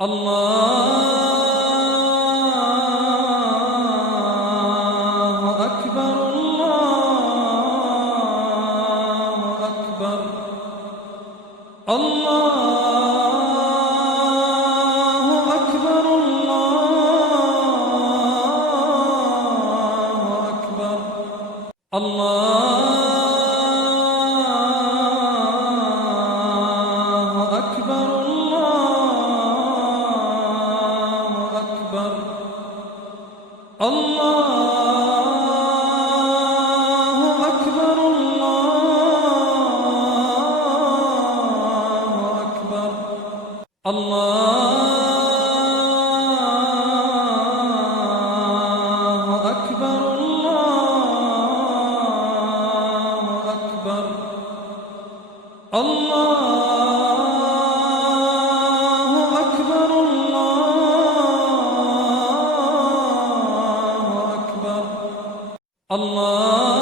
الله أكبر الله أكبر الله أكبر الله أكبر الله أكبر الله أكبر الله أكبر الله أكبر الله أكبر الله أكبر الله أكبر الله أكبر الله